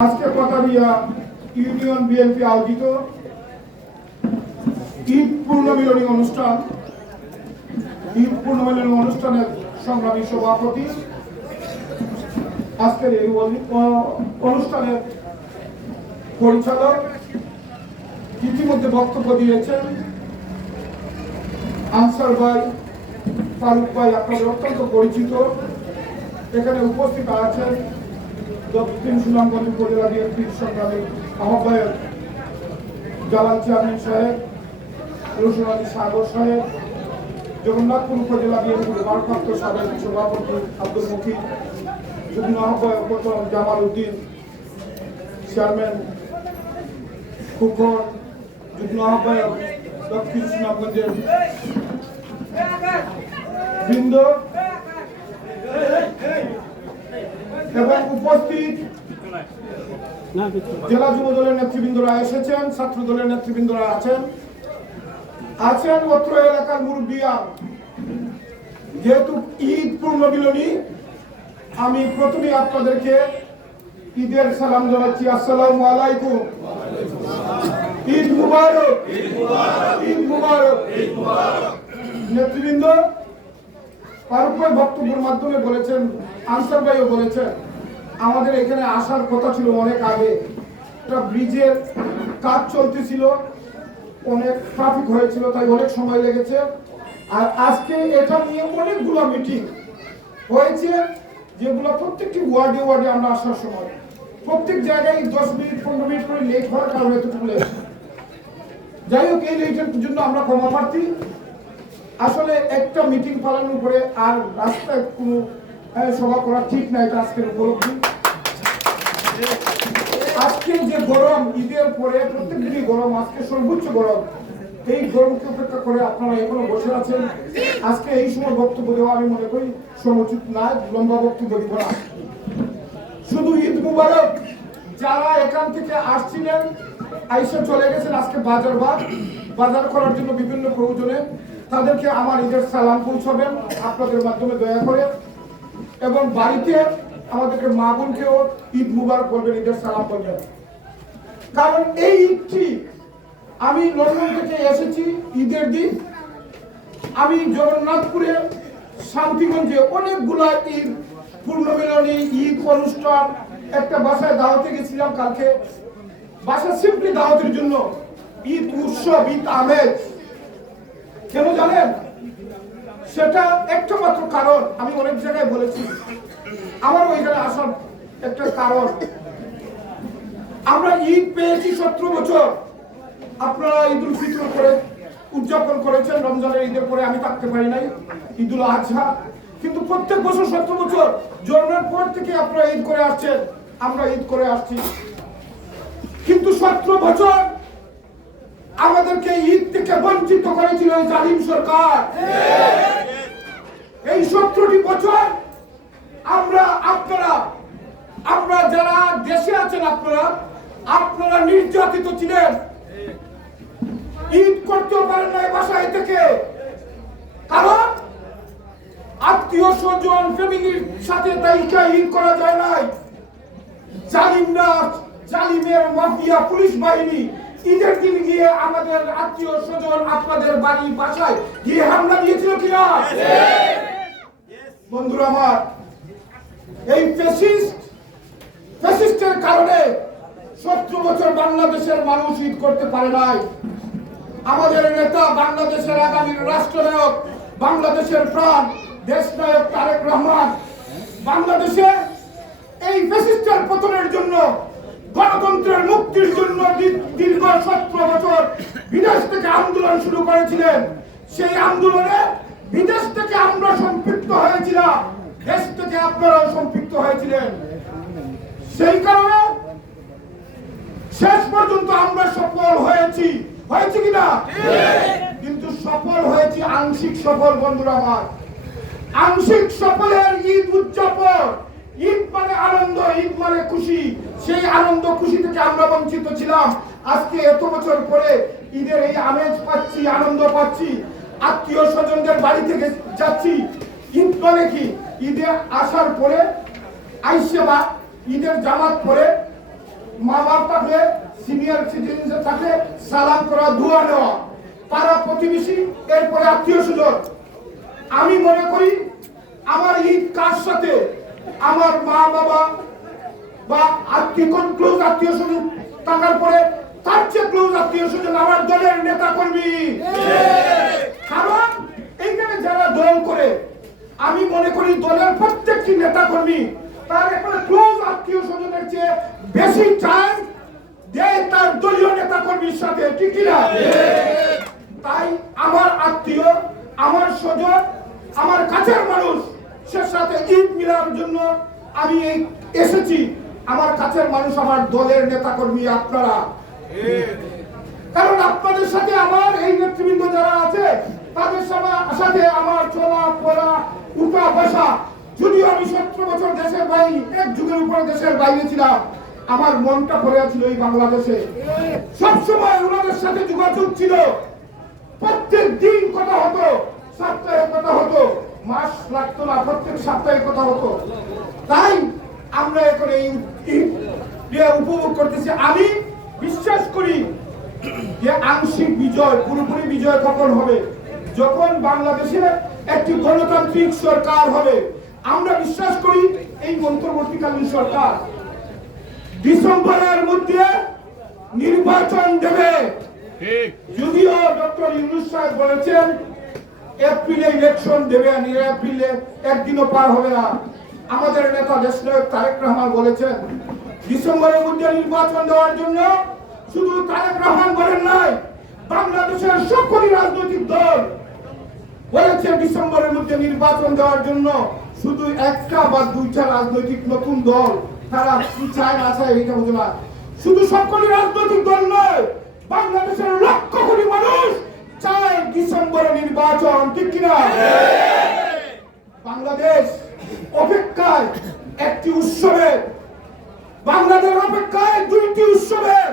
আজকে Pataria union BNP আয়োজিত ঈদ পূর্ণমিলনী অনুষ্ঠান। ঈদ পূর্ণমিলনী অনুষ্ঠানের সংগ্রামী সভাপতি আজকের এই অনুষ্ঠানের পরিচালক ইতিমধ্যে বক্তব্য দিয়েছেন আনসার ভাই ফারুক ভাই, আপনাদের অত্যন্ত পরিচিত। এখানে উপস্থিত আছেন দক্ষিণ সুনামগঞ্জ উপজেলা বিএনপির সংগ্রামী আহ্বায়ক জালাল চেয়ারম্যান সাহেব রসুন আলী সাগর সাহেব, জগন্নাথপুর উপজেলা বিএনপির ভারপ্রাপ্ত সাবেক সভাপতি আব্দুল মুকিম যুগ্ম আহ্বায়ক প্রথম জামাল উদ্দিন, চেয়ারম্যান খুকন, যুগ্ম আহ্বায়ক দক্ষিণ সুনামগঞ্জের বৃন্দ এবং উপস্থিত জেলা যুব দলের নেতৃবৃন্দরা এসেছেন ছাত্র দলের নেতৃবৃন্দরা আছেন। আছেন অত্র এলাকার মুরব্বিয়া। যেহেতু ঈদ পূর্ণ মিলনী আমি প্রথমে আপনাদেরকে ঈদের সালাম জানাচ্ছি। আসসালামু আলাইকুম। ঈদ মুবারক। ঈদ মুবারক। নেতৃবৃন্দ ভাই বক্তব্যের মাধ্যমে বলেছেন, আনসার ভাইও বলেছেন, আমাদের এখানে আসার কথা ছিল অনেক আগে। একটা ব্রিজের কাজ চলতেছিল, অনেক ট্রাফিক হয়েছিল, তাই অনেক সময় লেগেছে। আর আজকে এটা নিয়ে অনেকগুলো মিটিং হয়েছে, যেগুলো প্রত্যেকটি ওয়ার্ডে ওয়ার্ডে আমরা আসার সময়। প্রত্যেক জায়গায় দশ মিনিট, পনেরো মিনিট করে লেট হওয়ার কারণে যাই হোক, এই লেটের জন্য আমরা ক্ষমা প্রার্থী। আসলে একটা মিটিং পালানোর পরে আর রাস্তায় কোনো সভা করা ঠিক না এটা আজকের উপলব্ধি। আজকে যে গরম, ঈদের পরে প্রত্যেক দিনই গরম, আজকে সর্বোচ্চ গরম। এই গরমকে উপেক্ষা করে আপনারা এখনও বসে আছেন। আজকে এই সময় বক্তব্য দেওয়া আমি মনে করি সমুচিত না, লম্বা বক্তব্য দিব না। শুধু ঈদ মুবারক। যারা এখান থেকে আসছিলেন, আইসা চলে গেছেন আজকে বাজার বাজার করার জন্য বিভিন্ন প্রয়োজনে। তাদেরকে আমার ঈদের সালাম পৌঁছাবেন। আপনাদের মাধ্যমে দয়া করে। এবং বাড়িতে আমাদেরকে মা বোনকেও ঈদ মুবারক বলবেন, ঈদের সালাম বলবেন। কারণ এই ঈদটি আমি লন্ডন থেকে এসেছি, ঈদের দিন। আমি জগন্নাথপুরে, শান্তিগঞ্জে অনেকগুলো ঈদ, পূর্ণমিলনী, ঈদ অনুষ্ঠান, একটা বাসায় দাওয়াতে গেছিলাম কালকে। বাসা সিম্পলি দাওয়াতের জন্য। ঈদ উৎসব, ঈদ আমেজ। কেন জানেন? সেটা একটা মাত্র কারণ, আমি অনেক জায়গায় বলেছি। আমার ওইখানে আসার একটা কারণ। আমরা ঈদ পেয়েছি সতেরো বছর। আপনারা ঈদ ফিতর করে উদযাপন করেছেন, রমজানের ঈদের পরে আমি থাকতে পারি নাই, ঈদুল আজহা। কিন্তু প্রত্যেক বছর সতেরো বছর, জন্মের পর থেকে আপনারা ঈদ করে আসছেন। আমরা ঈদ করে আসছি। কিন্তু সতেরো বছর আমাদেরকে ঈদ থেকে বঞ্চিত করেছিল এই জালিম সরকার। এই সত্তরটি বছর আমরা আপনারা, আমরা যারা দেশে আছেন আপনারা আপনারা নির্যাতিত ছিলেন। ঈদ করতেও পারেন না বাসায় থেকে। কারণ আত্মীয় স্বজন, ফ্যামিলির সাথে তাইকা ঈদ করা যায় নাই। জালিম জালিমরা, জালিমের মাফিয়া, পুলিশ বাহিনী ঈদের দিন গিয়ে আমাদের আত্মীয় স্বজন আপনাদের বাড়ি বাসায় গিয়ে হামলা দিয়েছিল কিনা বন্ধুরা আমার, এই ফেসিস্ট ফেসিস্টের কারণে সতেরো বছর বাংলাদেশের মানুষ ঈদ করতে পারে নাই। আমাদের নেতা, বাংলাদেশের আগামী রাষ্ট্রনায়ক, বাংলাদেশের প্রাণ, দেশনায়ক তারেক রহমান, বাংলাদেশে এই ফ্যাসিস্টের পতনের জন্য, গণতন্ত্রের মুক্তির জন্য দীর্ঘ সতেরো বছর বিদেশ থেকে আন্দোলন শুরু করেছিলেন। সেই আন্দোলনে বিদেশ থেকে আমরা সম্পৃক্ত হয়েছিলাম। দেশ থেকে আপনারাও সম্পৃক্ত হয়েছিলেন। সেই কারণে শেষ পর্যন্ত আমরা সফল হয়েছি। হয়েছে কিনা? কিন্তু সফল হয়েছি আংশিক সফল, বন্ধুরা আমার। আংশিক সফলের ঈদ উদযাপন। ঈদ মানে আনন্দ, ঈদ মানে খুশি। সেই আনন্দ, খুশি থেকে আমরা বঞ্চিত ছিলাম। আজকে এত বছর পরে ঈদের এই আমেজ পাচ্ছি, আনন্দ পাচ্ছি, আত্মীয় স্বজনদের বাড়ি থেকে যাচ্ছি। ঈদ কি ঈদে আসার পরে আইসে বা ঈদের জামাত পরে মা বাপ থাকলে সিনিয়র সিটিজেন থাকলে সালাম করা, দোয়া নেওয়া। পাড়া প্রতিবেশী, এরপরে আত্মীয় স্বজন। আমি মনে করি আমার ঈদ কার সাথে? আমার মা বাবা বা আত্মীয় ক্লোজ আত্মীয় স্বজন থাকার পরে তার চেয়ে ক্লোজ আত্মীয় স্বজন আমার দলের নেতা কর্মী কারণ এইখানে যারা দল করে আমি মনে করি দলের প্রত্যেকটি নেতা কর্মী তার এখানে ক্লোজ আত্মীয় স্বজনের চেয়ে বেশি চায় দেয় তার দলীয় নেতা কর্মীর সাথে ঠিক কি না তাই আমার আত্মীয় আমার স্বজন আমার কাছের মানুষ সে সাথে ঈদ মিলার জন্য আমি এই এসেছি। আমার কাছের মানুষ আমার দলের নেতা কর্মী আপনারা কারণ আপনাদের সাথে আমার এই নেতৃবৃন্দ যারা আছে, তাদের সাথে আমার চলা পড়া উঠা বসা। যদিও আমি সত্তর বছর দেশের বাইরে, এক যুগের উপরে দেশের বাইরে ছিলাম। আমার মনটা পড়ে ছিল এই বাংলাদেশে। সবসময় ওনাদের সাথে যোগাযোগ ছিল। প্রত্যেক দিন কথা হতো, সপ্তাহে কথা হতো, মাস লাগতো না, প্রত্যেক সপ্তাহে কথা হতো। তাই আমরা এখন এই উপভোগ করতেছি। আমি বিশ্বাস করি যে আংশিক বিজয় পুরোপুরি বিজয় কখন হবে? যখন বাংলাদেশে একটি গণতান্ত্রিক সরকার হবে। আমরা বিশ্বাস করি এই অন্তর্বর্তীকালীন সরকার ডিসেম্বরের মধ্যে নির্বাচন দেবে। যদিও ডক্টর ইউনুস সাহেব বলেছেন এপ্রিলে ইলেকশন দেবে এপ্রিলে একদিনও পার হবে না। আমাদের নেতা দেশনায়ক তারেক রহমান বলেছেন ডিসেম্বরের মধ্যে নির্বাচন দেওয়ার জন্য শুধু তারেক রহমান বলেন নাই বাংলাদেশের সকলই রাজনৈতিক দল বলেছে ডিসেম্বরের মধ্যে নির্বাচন দেওয়ার জন্য শুধু একটা বা দুইটা রাজনৈতিক নতুন দল তারা কি চায় না চায় এটা বুঝে না। শুধু সকলই রাজনৈতিক দল নয় বাংলাদেশের লক্ষ কোটি মানুষ চায় ডিসেম্বরে নির্বাচন ঠিক কিনা? বাংলাদেশ অপেক্ষায় একটি উৎসবে বাংলাদেশ অপেক্ষায় দুইটি উৎসবের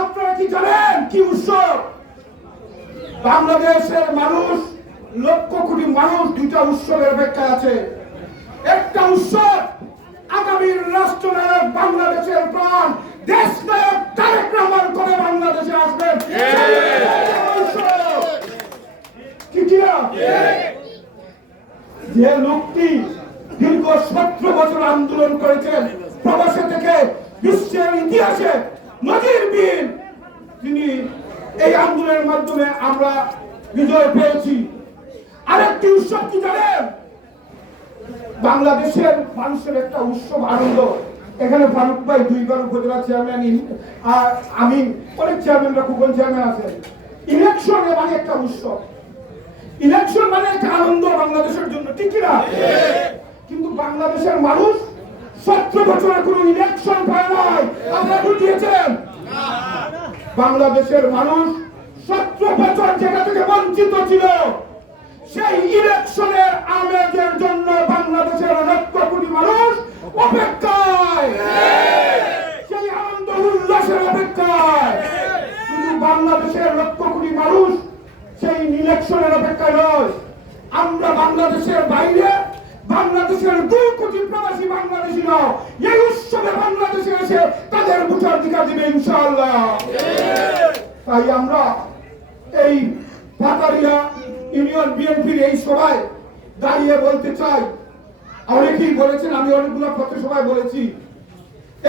আপনারা কি জানেন? কি উৎসব? বাংলাদেশের মানুষ লক্ষ কোটি মানুষ দুইটা উৎসবের অপেক্ষায় আছে। একটা উৎসব আগামীর রাষ্ট্রনায়ক বাংলাদেশের প্রাণ দেশ নায়ক তারেক রহমান করে বাংলাদেশে আসবেন। কি যে লোকটি দীর্ঘ সতেরো বছর আন্দোলন করেছেন প্রবাসে থেকে বিশ্বের ইতিহাসে তিনি এই আন্দোলনের মাধ্যমে আমরা বিজয় পেয়েছি। আরেকটি উৎসব কি জানেন? বাংলাদেশের মানুষের একটা উৎসব আনন্দ। এখানে ফারুক ভাই দুইবার উপজেলা চেয়ারম্যান আর আমি অনেক চেয়ারম্যানরা কুপন চেয়ারম্যান আছেন। ইলেকশন মানে একটা উৎসব। ইলেকশন মানে একটা আনন্দ বাংলাদেশের জন্য, ঠিক কি না কিন্তু বাংলাদেশের মানুষ সতেরো বছরে কোনো ইলেকশন বাংলাদেশের মানুষ সতেরো বছর যেটা থেকে বঞ্চিত ছিল, সেই ইলেকশনের আমেজের জন্য বাংলাদেশের লক্ষ কোটি মানুষ অপেক্ষায়। সেই আনন্দ উল্লাসের অপেক্ষায়। শুধু বাংলাদেশের লক্ষ কোটি মানুষ সেই ইলেকশনের অপেক্ষায় নয়, আমরা বাংলাদেশের বাইরে বাংলাদেশের দুই কোটি প্রবাসী বাংলাদেশিরা এই উৎসবে বাংলাদেশে এসে তাদের ভোটাধিকার দিবে ইনশাআল্লাহ। তাই আমরা এই পাতারিয়া ইউনিয়ন বিএনপির এই সভায় দাঁড়িয়ে বলতে চাই। অনেকেই বলেছেন, আমি অনেকগুলো পথে সভায় বলেছি।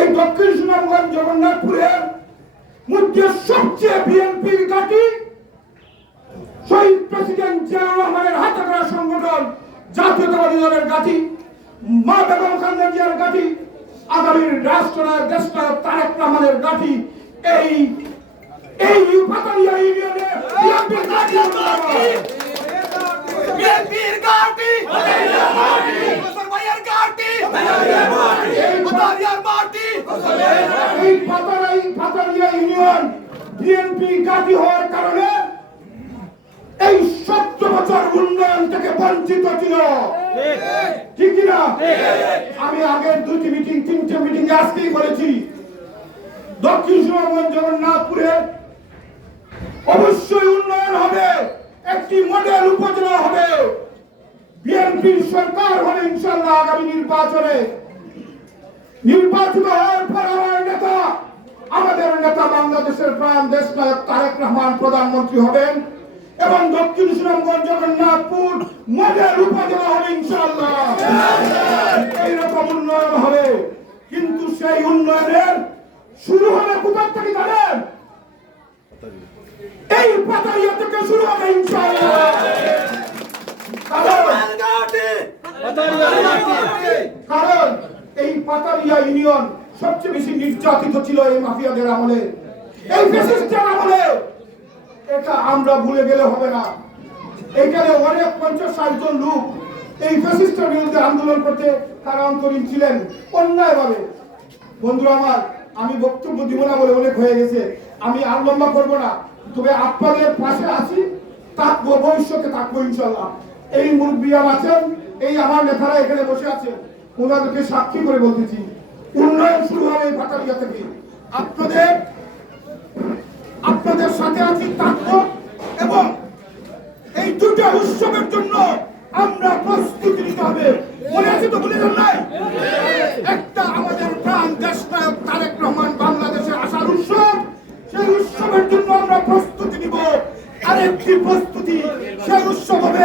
এই দক্ষিণ সুনামগঞ্জ জগন্নাথপুরের মধ্যে সবচেয়ে বিএনপির ঘাঁটি শহীদ প্রেসিডেন্ট জিয়াউর রহমানের হাতে করা সংগঠন জাতীয়তাবাদী দলের গাঠি মা বেগম খালেদা জিয়ার গাঠি আগামীর রাষ্ট্রনায়ক দেশনায়ক তারেক রহমানের গাঠি এই এই পাতালিয়া ইউনিয়নে বিএনপির গাঠি বিএনপির হাসান ভাইয়ের গাটি বাদারিয়ার মাটি এই পাতালিয়া ইউনিয়ন বিএনপি গাঠি হওয়ার কারণে থেকে বঞ্চিত ছিল। ঠিক। কিনা? আমি আগের দুটি মিটিং তিনটে মিটিং আজকেই বলেছি দক্ষিণ সুনামগঞ্জ জগন্নাথপুরে অবশ্যই উন্নয়ন হবে একটি মডেল উপজেলা হবে। বিএনপির সরকার হবে ইনশাল্লাহ আগামী নির্বাচনে। নির্বাচিত হওয়ার পর আমার নেতা আমাদের নেতা বাংলাদেশের প্রাণ দেশ তারেক রহমান প্রধানমন্ত্রী হবেন। এবং দক্ষিণ সুনামগঞ্জ জগন্নাথপুর মডেল উপজেলা হবে ইনশাআল্লাহ। এইরকম উন্নয়ন হবে। কিন্তু সেই উন্নয়নের শুরু হবে কোথার থেকে জানেন? এই পাতাইয়া থেকে শুরু হবে ইনশাআল্লাহ। কারণ এই পাতালিয়া ইউনিয়ন সবচেয়ে বেশি নির্যাতিত ছিল এই মাফিয়াদের আমলে। এই ফ্যাসিস্টের আমলে। এটা আমরা ভুলে গেলে হবে না। এখানে অনেক পঞ্চাশ ষাট জন লোক এই ফ্যাসিস্টের বিরুদ্ধে আন্দোলন করতে তারা অন্তরীণ ছিলেন, অন্যায়ভাবে। বন্ধুরা আমার, আমি বক্তব্য দিব না বলে অনেক হয়ে গেছে। আমি আর লম্বা করব না। তবে আপনাদের পাশে আছি, থাকব, ভবিষ্যতে থাকব ইনশাল্লাহ এই মুরব্বিয়ান আছেন, এই আমার নেতারা এখানে বসে আছেন, ওনাদেরকে সাক্ষী করে বলতেছি, উন্নয়ন শুরু হবে এই ভাটালিয়া থেকে। আপনাদের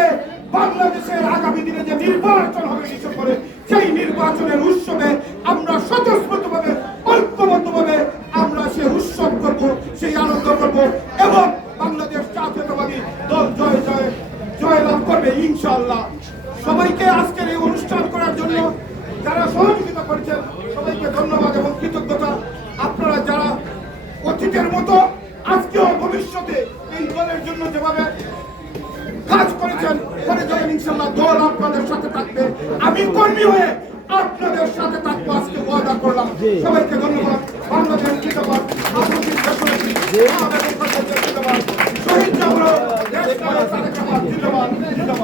হবে বাংলাদেশের আগামী দিনে যে নির্বাচন হবে ডিসেম্বরে সেই নির্বাচনের উৎসবে আমরা স্বতঃস্ফূর্তভাবে, ঐক্যবদ্ধভাবে আমরা সেই উৎসব করব, সেই আনন্দ করব এবং বাংলাদেশ জাতীয়তাবাদী দল জয় জয় জয় লাভ করবে ইনশাআল্লাহ। সবাইকে আজকের এই অনুষ্ঠান করার জন্য যারা সহযোগিতা করেছেন, সবাইকে ধন্যবাদ এবং কৃতজ্ঞতা। আপনারা যারা অতীতের মতো আজকেও ভবিষ্যতে এই দলের জন্য যেভাবে ইনশাল্লাহ দল আপনাদের সাথে থাকবে। আমি কর্মী হয়ে আপনাদের সাথে থাকব। আজকে ওয়াদা করলাম। সবাইকে ধন্যবাদ। বাংলাদেশ জিন্দাবাদ। শহীদ জামরুল জিন্দাবাদ। জিন্দাবাদ।